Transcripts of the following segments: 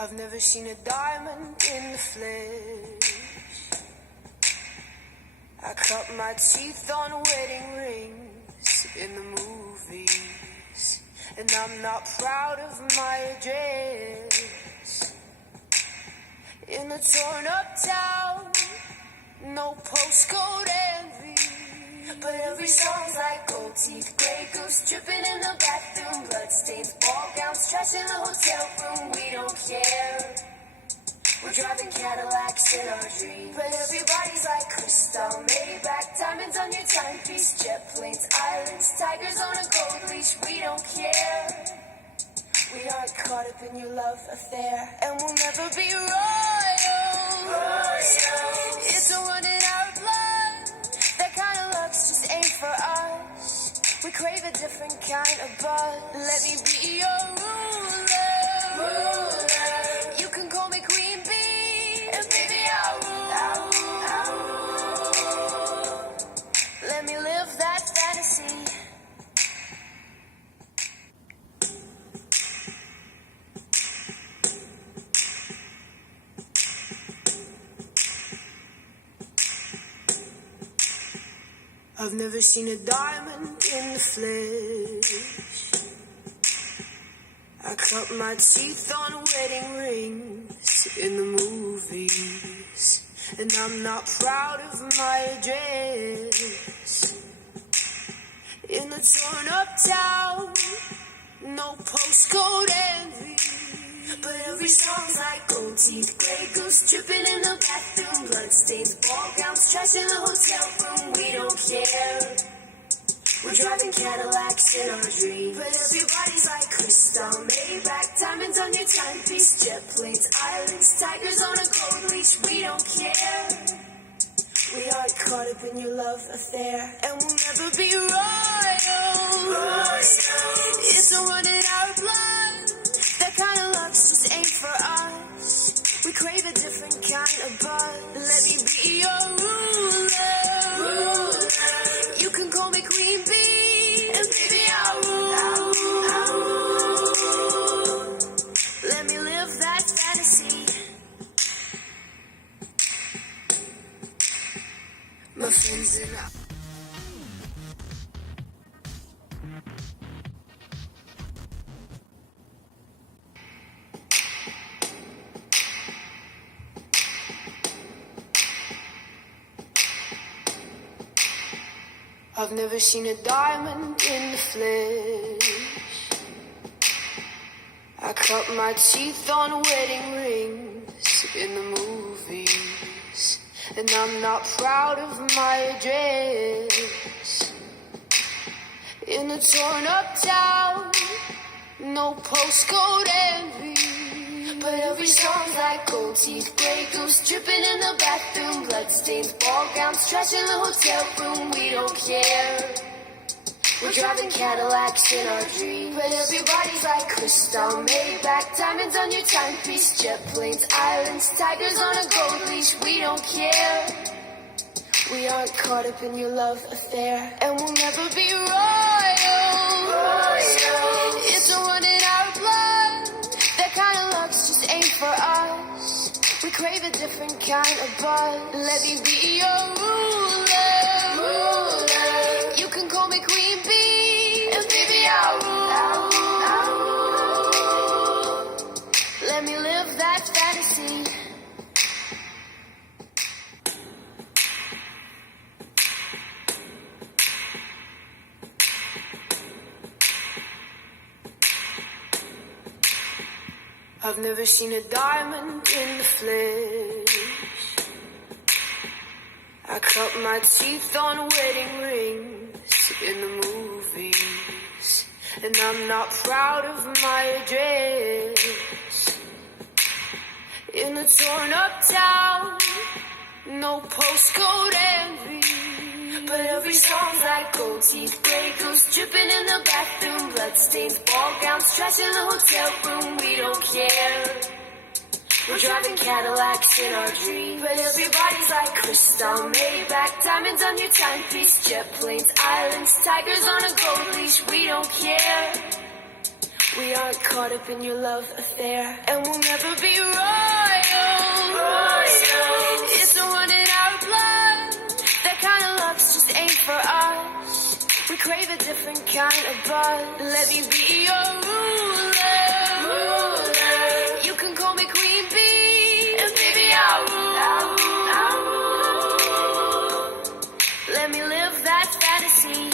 I've never seen a diamond in the flesh. I cut my teeth on wedding rings in the movies, and I'm not proud of my address. In a torn up town, no postcode envy, but every song's like gold teeth, grey goose dripping in the bathroom, bloodstains, ball gowns, trash in the hotel room. We don't care. We're driving Cadillacs in our dreams, but everybody's like crystal, Maybach, diamonds on your timepiece, jet planes, islands, tigers on a gold leash. We don't care. We aren't caught up in your love affair, and we'll never be royal. It's a run in our blood. That kind of luck's just ain't for us. We crave a different kind of buzz. Let me be your ruler. You can call me Queen Bee, and baby I'll rule. Let me live that fantasy. I've never seen a diamond in the flesh. I cut my teeth on wedding rings in the movies, and I'm not proud of my address. In a torn up town, no postcode envy, but every song's like gold teeth, grey goose dripping in the bathroom, bloodstains, ball gowns, trash in the hotel room. We don't care. We're driving Cadillacs in our dreams, but everybody's like crystal, Maybach, diamonds on your timepiece, jet planes, islands, tigers on a gold leash. We don't care. We aren't caught up in your love affair, and we'll never be royal. It's a run in our blood. That kind of love just ain't for us. We crave a different kind of buzz. Let me be your ruler. You can call me Queen Bee, and baby I'll rule. Let me live that fantasy. My friends and I. I've never seen a diamond in the flesh. I cut my teeth on wedding rings in the movies, and I'm not proud of my address. In a torn up town, no postcode envy, but every song's like gold teeth, grey goose dripping in the bathroom, bloodstains, ball gowns, trash in the hotel room. We don't care. We're driving Cadillacs in our dreams, but everybody's like crystal, Maybach, diamonds on your timepiece, jet planes, islands, tigers on a gold leash. We don't care. We aren't caught up in your love affair, and we'll never be royal. It's a run in our blood. That kind of luck's just ain't for us. We crave a different kind of buzz. Let me be your ruler. You can call me Queen Bee, and baby I'll rule. Let me live that fantasy. I've never seen a diamond in the flesh. I cut my teeth on wedding rings in the movies, and I'm not proud of my address. In a torn up town, no postcode envy, but every song's like gold teeth, grey goose dripping in the bathroom, bloodstains, ball gowns, trash in the hotel room. We don't care. We're driving Cadillacs in our dreams, but everybody's like crystal, Maybach, diamonds on your timepiece, jet planes, islands, tigers on a gold leash. We don't care. We aren't caught up in your love affair, and we'll never be royal. It's the one in our blood. That kind of love just ain't for us. We crave a different kind of buzz. Let me be your ruler. You can call me Queen Bee, and baby I'll rule. Let me live that fantasy.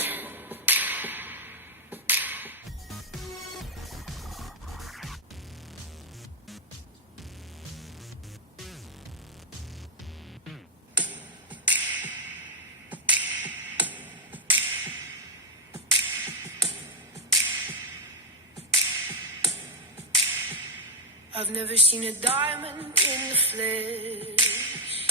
I've never seen a diamond in the flesh.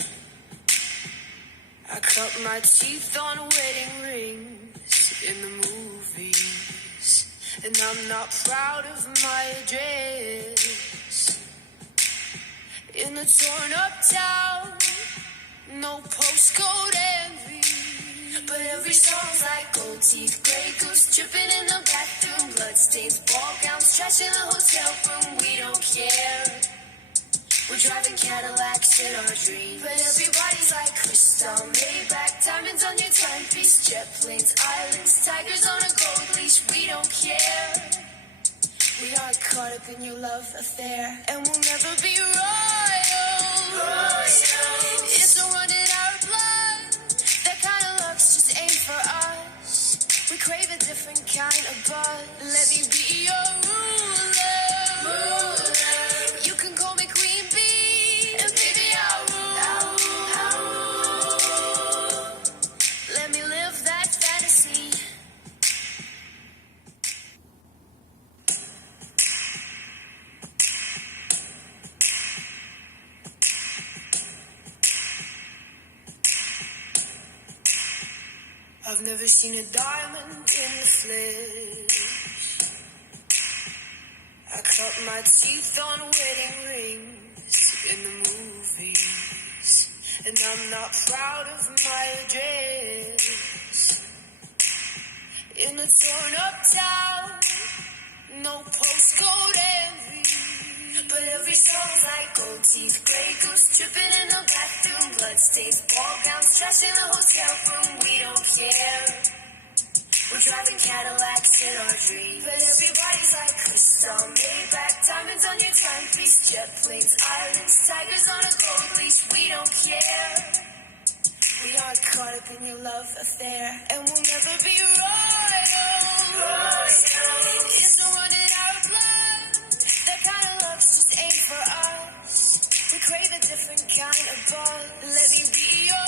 I cut my teeth on wedding rings in the movies, and I'm not proud of my address. In a torn up town, no postcode envy, but every song's like gold teeth, grey goose dripping in the bathroom, bloodstains, ball gowns, trash in the hotel room. We don't care. We're driving Cadillacs in our dreams, but everybody's like crystal, Maybach, diamonds on your timepiece, jet planes, islands, tigers on a gold leash. We don't care. We aren't caught up in your love affair, and we'll never be royal. It's the one in our blood. That kind of love just ain't for us. We crave a different kind of buzz. Let me be your ruler. You can call me Queen Bee, and baby I'll rule. Let me live that fantasy. I've never seen a diamond in the flesh. I cut my teeth on wedding rings in the movies, and I'm not proud of my address. In a torn up town, no postcode envy, but every song's like gold teeth, grey goose dripping in the bathroom, bloodstains, ball gowns, trash in the hotel room. We don't care. We're driving Cadillacs in our dreams, but everybody's like crystal, Maybach, diamonds on your timepiece, jet planes, islands, tigers on a gold leash. We don't care. We aren't caught up in your love affair, and we'll never be royal. It's the one in our blood. That kind of love just ain't for us. We crave a different kind of buzz. Let me be your